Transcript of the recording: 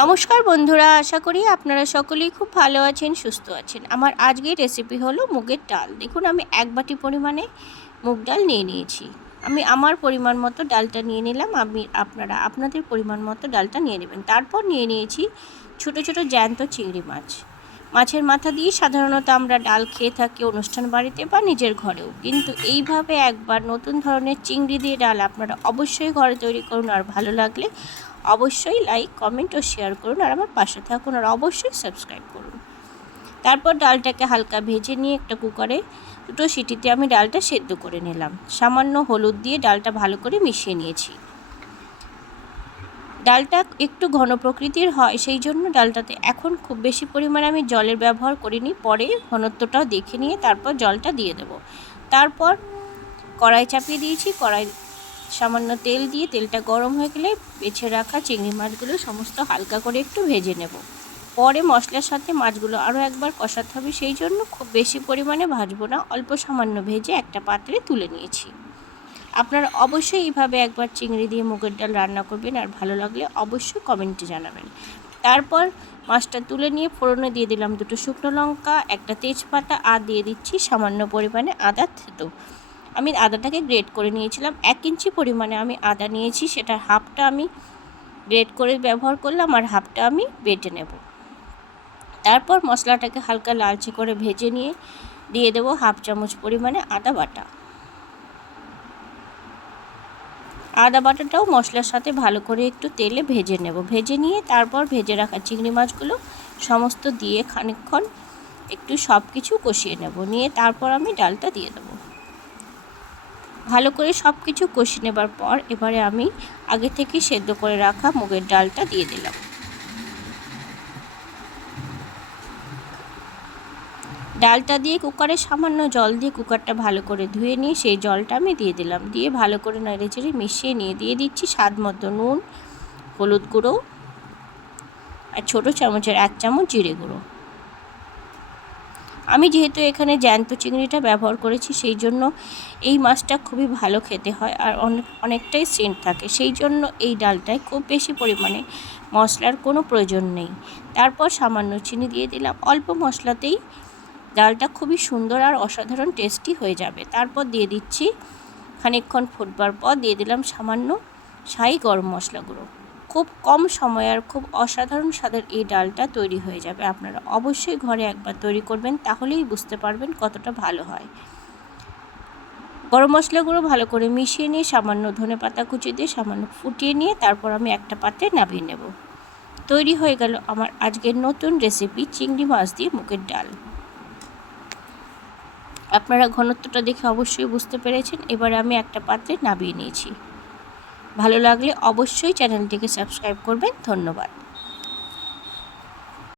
নমস্কার বন্ধুরা, আশা করি আপনারা সকলেই খুব ভালো আছেন, সুস্থ আছেন। আমার আজকের রেসিপি হলো মুগের ডাল। দেখুন, আমি 1 বাটি পরিমাণে মুগ ডাল নিয়ে নিয়েছি। আমি আমার পরিমাণ মতো ডালটা নিয়ে নিলাম। আপনারা আপনাদের পরিমাণ মতো ডালটা নিয়ে নেবেন। তারপর নিয়ে নিয়েছি ছোট ছোট জ্যান্ত চিংড়ি মাছ। মাছের মাথা দিয়ে সাধারণত আমরা ডাল খেয়ে থাকি অনুষ্ঠান বাড়িতে বা নিজের ঘরেও, কিন্তু এইভাবে একবার নতুন ধরনের চিংড়ি দিয়ে ডাল আপনারা অবশ্যই ঘরে তৈরি করুন। আর ভালো লাগলে অবশ্যই লাইক, কমেন্ট ও শেয়ার করুন, আর আমার পাশে থাকুন, আর অবশ্যই সাবস্ক্রাইব করুন। তারপর ডালটাকে হালকা ভেজে নিয়ে একটা কুকারে 2 সিটিতে আমি ডালটা সেদ্ধ করে নিলাম। সামান্য হলুদ দিয়ে ডালটা ভালো করে মিশিয়ে নিয়েছি। ডালটা একটু ঘন প্রকৃতির হয়, সেই জন্য ডালটাতে এখন খুব বেশি পরিমাণে আমি জলের ব্যবহার করিনি। পরে ঘনত্বটাও দেখে নিয়ে তারপর জলটা দিয়ে দেব। তারপর কড়াই চাপিয়ে দিয়েছি। কড়াই সামান্য তেল দিয়ে তেলটা গরম হয়ে গেলে বেছে রাখা চিংড়ি মাছগুলো সমস্ত হালকা করে একটু ভেজে নেব। পরে মশলার সাথে মাছগুলো আরও একবার কষাতে হবে, সেই জন্য খুব বেশি পরিমাণে ভাজবো না, অল্প সামান্য ভেজে একটা পাত্রে তুলে নিয়েছি। আপনারা অবশ্যই এইভাবে একবার চিংড়ি দিয়ে মুগের ডাল রান্না করবেন, আর ভালো লাগলে অবশ্যই কমেন্টে জানাবেন। তারপর মাছটা তুলে নিয়ে ফোড়নে দিয়ে দিলাম 2 শুকনো লঙ্কা, একটা তেজপাতা, আর দিয়ে দিচ্ছি সামান্য পরিমাণে আদা থেতো। আমি আদাটাকে গ্রেট করে নিয়েছিলাম। 1 ইঞ্চি পরিমাণে আমি আদা নিয়েছি, সেটার হাফটা আমি গ্রেট করে ব্যবহার করলাম, আর হাফটা আমি বেটে নেব। তারপর মশলাটাকে হালকা লালচে করে ভেজে নিয়ে দিয়ে দেবো 1/2 চামচ পরিমাণে আদা বাটা। আদা বাটাটাও মশলার সাথে ভালো করে একটু তেলে ভেজে নেব। ভেজে নিয়ে তারপর ভেজে রাখা চিংড়ি মাছগুলো সমস্ত দিয়ে খানিকক্ষণ একটু সব কিছু কষিয়ে নেব। নিয়ে তারপর আমি ডালটা দিয়ে দেবো। ভালো করে সব কিছু কষিয়ে নেবার পর এবারে আমি আগে থেকে সেদ্ধ করে রাখা মুগের ডালটা দিয়ে দিলাম। ডালটা দিয়ে কুকারে সামান্য জল দিয়ে কুকারটা ভালো করে ধুয়ে নিয়ে সেই জলটা আমি দিয়ে দিলাম। দিয়ে ভালো করে নেড়েচেড়ে মিশিয়ে নিয়ে দিয়ে দিচ্ছি স্বাদ মতো নুন, হলুদ গুঁড়ো, আর ছোটো চামচের 1 চামচ জিরে গুঁড়ো। আমি যেহেতু এখানে জ্যান্ত চিংড়িটা ব্যবহার করেছি, সেই জন্য এই মাছটা খুবই ভালো খেতে হয়, আর অনেকটাই সেন্ট থাকে, সেই জন্য এই ডালটায় খুব বেশি পরিমাণে মশলার কোনো প্রয়োজন নেই। তারপর সামান্য চিনি দিয়ে দিলাম। অল্প মশলাতেই ডালটা খুবই সুন্দর আর অসাধারণ টেস্টি হয়ে যাবে। তারপর দিয়ে দিচ্ছি খানিকক্ষণ ফুটবার পর দিয়ে দিলাম সামান্য শাহি গরম মশলা গুঁড়ো। খুব কম সময় আর খুব অসাধারণ স্বাদের এই ডালটা তৈরি হয়ে যাবে। আপনারা অবশ্যই ঘরে একবার তৈরি করবেন, তাহলেই বুঝতে পারবেন কতটা ভালো হয়। গরম মশলাগুলো ভালো করে মিশিয়ে নিয়ে সামান্য ধনেপাতা কুচি দিয়ে সামান্য ফুটিয়ে নিয়ে তারপর আমি একটা পাত্রে নামিয়ে নেব। তৈরি হয়ে গেল আমার আজকের নতুন রেসিপি চিংড়ি মাছ দিয়ে মুগের ডাল। আপনারা ঘনত্বটা দেখে অবশ্যই বুঝতে পেরেছেন। এবারে আমি একটা পাত্রে নামিয়ে নিয়েছি। ভালো লাগলে অবশ্যই চ্যানেলটিকে সাবস্ক্রাইব করবেন। ধন্যবাদ।